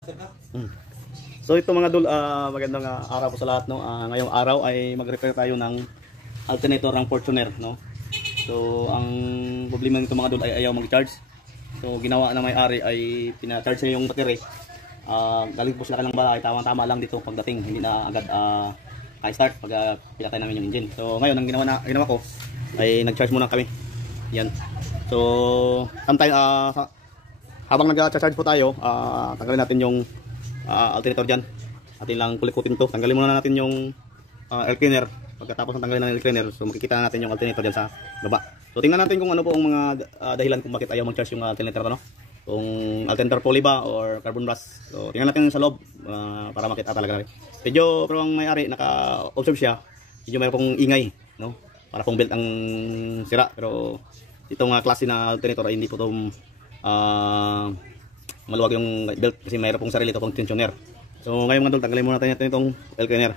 Hmm. So ito mga dul, magandang araw po sa lahat, no. Ngayong araw ay mag-repair tayo ng alternator ng Fortuner, no. So ang problema nito mga dul ay ayaw mag-charge. So ginawa na may-ari ay pina-charge niya yung battery. Galing po sila ng bahay, tama-tama lang dito pagdating, hindi na agad ka-start pag pinatay namin yung engine. So ngayon ang ginawa ko ay nag-charge muna kami. Yan. So sometime habang nag-charge po tayo, tanggalin natin yung alternator dyan. Atin lang kulikutin to. Tanggalin muna natin yung air cleaner. Pagkatapos ng tanggalin ng air cleaner, so makikita natin yung alternator dyan sa baba. So tingnan natin kung ano po ang mga dahilan kung bakit ayaw mag-charge yung alternator, ano? Kung alternator poly ba or carbon brass. So tingnan natin sa loob para makita talaga natin. Pero ang may-ari naka-observe siya, medyo may pong ingay, no? Para pong belt ang sira. Pero itong klase na alternator ay hindi po itong maluwag yung belt kasi mayroon pong sarili ito pong tensioner. So ngayon mga dul, tanggalin muna natin itong air cleaner.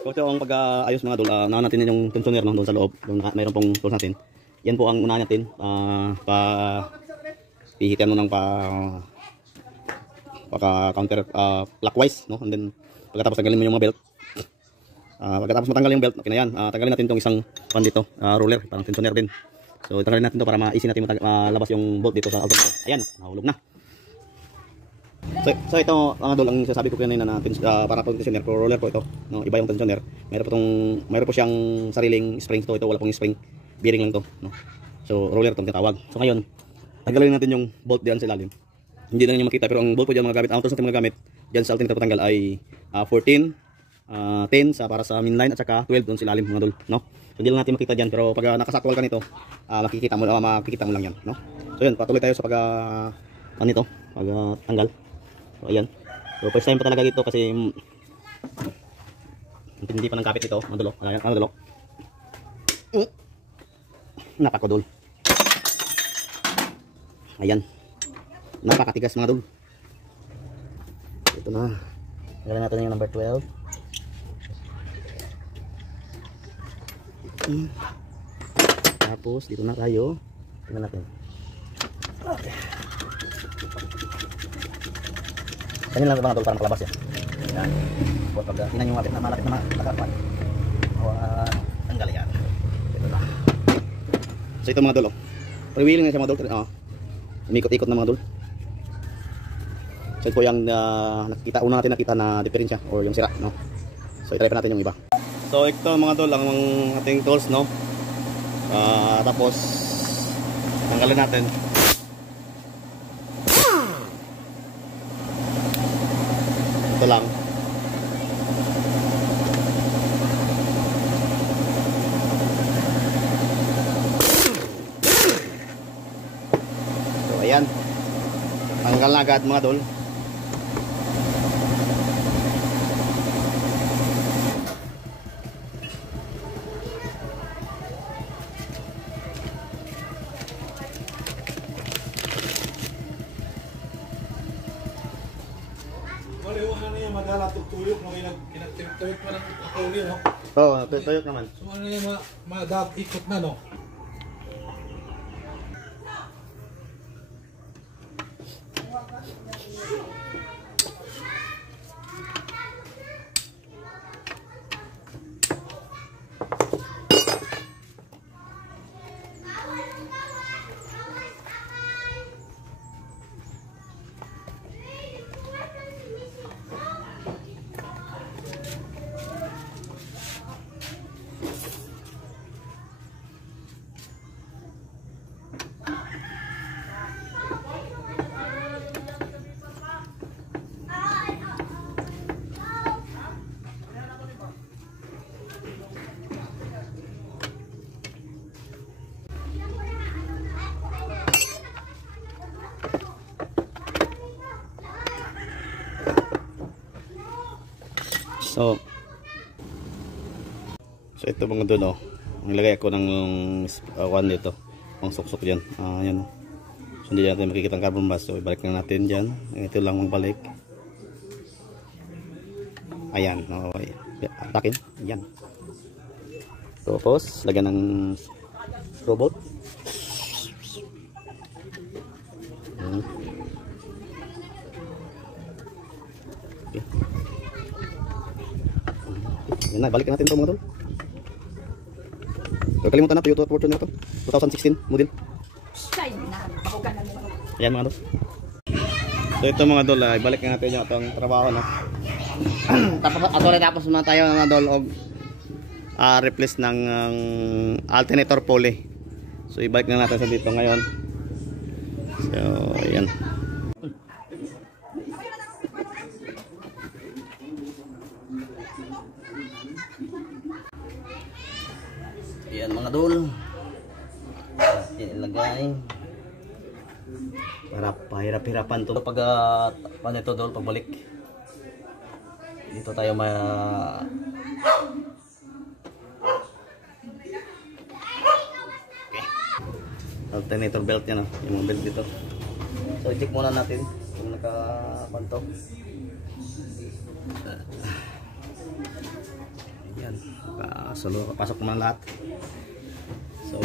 So ito ang pag-ayos mga dul, unahan natin yung tensioner, no, doon sa loob, doon mayroon pong tools natin. Yan po ang unahan natin, pihitan mo ng counter clockwise, no, and then pagkatapos tanggalin mo yung mga belt. Pagkatapos matanggal yung belt, okay na yan. Tanggalin natin itong isang pan dito, roller, parang tensioner din. So tanggalin natin to para ma-easy natin malabas yung bolt dito sa alternator. Ayan, nahulog na. So ito mga dol, ang sasabi ko kanina na para pang tensioner, pro roller po ito, no, iba yung tensioner. Mayroon po siyang sariling spring to, ito wala pong spring, bearing lang to, no. So roller tong tinatawag. So ngayon, tanggalin natin yung bolt diyan sa ilalim. Hindi na niyo makita pero ang bolt po diyan mga gamit, ang tools natin mga gamit diyan sa alternator patanggal ay 14, 10 para sa main line at saka 12 doon sa ilalim mga dol, no. So hindi lang natin makita diyan pero pag nakasaktual ka nito, makikita mo lang yan, no. So yun, patuloy tayo sa pag tanggal. So ayan. So first time pa talaga ito kasi hindi pa ng kapit ito, mga dol. Ayan, mga dol. Napakadol. Ayan. Napakatigas mga dol. Ito na. Gawin natin yung number 12. Tapos dito na tayo. Tingnan natin. Okay. Ganyan lang ba mga tol, parang palabas yan. Yan. Pag tingnan nyo natin na malapit na nakakuan. Tanggal yan. Ito na. So ito mga tol, pre-wheeling na siya mga tol. Umikot-ikot na mga tol. So ito po yung una natin nakita na diferensya or yung sira, no? So itry pa natin yung iba. So ito mga tol, ang ating tools, no? Tapos tanggalin natin. Ito lang. So ayan. Tanggal na agad mga tol. Magala tuyok mo kinatuyok mo ng akuli, no? Oo, tuyok naman. So ano yung mga ikot na, no? So ito mga doon, nilagay ako ng one dito, pang suksok dyan. Yan. So hindi natin makikita ang carbon brass, so ibalik lang natin dyan. Ito lang magbalik. Ayan, okay. Atakin, yan. Tapos lagyan ng robot. Okay. Yan na, balikan natin ito mga tol. Huwag kalimutan na, Toyota Fortuner ito. 2016 model. Ayan mga tol. So ito mga tol, balik natin yung itong trabaho no. Tapos na tayo mga tol og replace ng alternator pulley. So ibalik na natin sa dito ngayon. So ayan. Ayan mga tol. Yan ilagay. Para pahirap-hirapan to pag paano ito dol pagbalik. Dito tayo alternator belt yan, yung mga belt dito. So i-check muna natin kung nakapanto. Yan, pasok naman lahat. So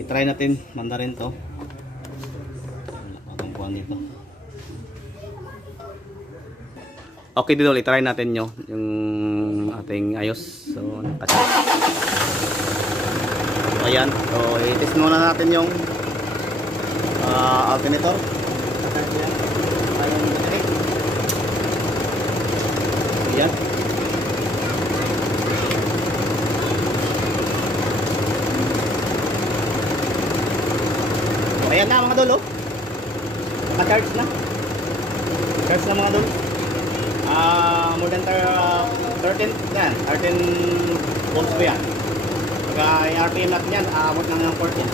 i-try natin manda rin to. Ang dito. Okay dito, i-try natin yung ating ayos. So kasi ayan, so i-test muna natin yung alternator. Ayan. So ayan na mga dolo. Naka-charge na. Charge na mga dolo. More than 13 yan, 13 volts po yan. Pagka yung RPM natin yan, aabot ng 14.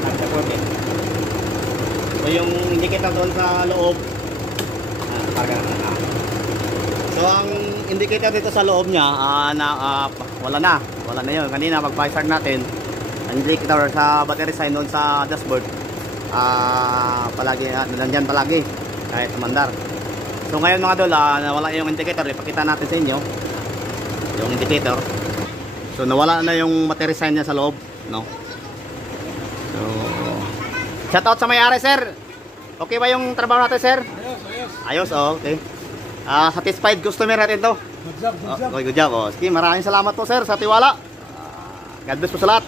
Nagsa 14. So yung indicator doon sa loob, karga na. So ang indicator dito sa loob niya, wala na yun. Kanina pag-start natin, ang indicator sa battery sign doon sa dashboard, palagi, nandyan palagi, kahit mandar. So ngayon mga dol, nawala yung indicator, ipakita natin sa inyo yung indicator. So nawala na yung battery sign niya sa loob, no? So shout out sa may-ari, sir. Okay ba yung trabaho natin, sir? Ayos, okay. Satisfied customer natin to. Good job, good job. Okay, good job. Sige, maraming salamat po, sir, sa tiwala. God bless po sa lahat.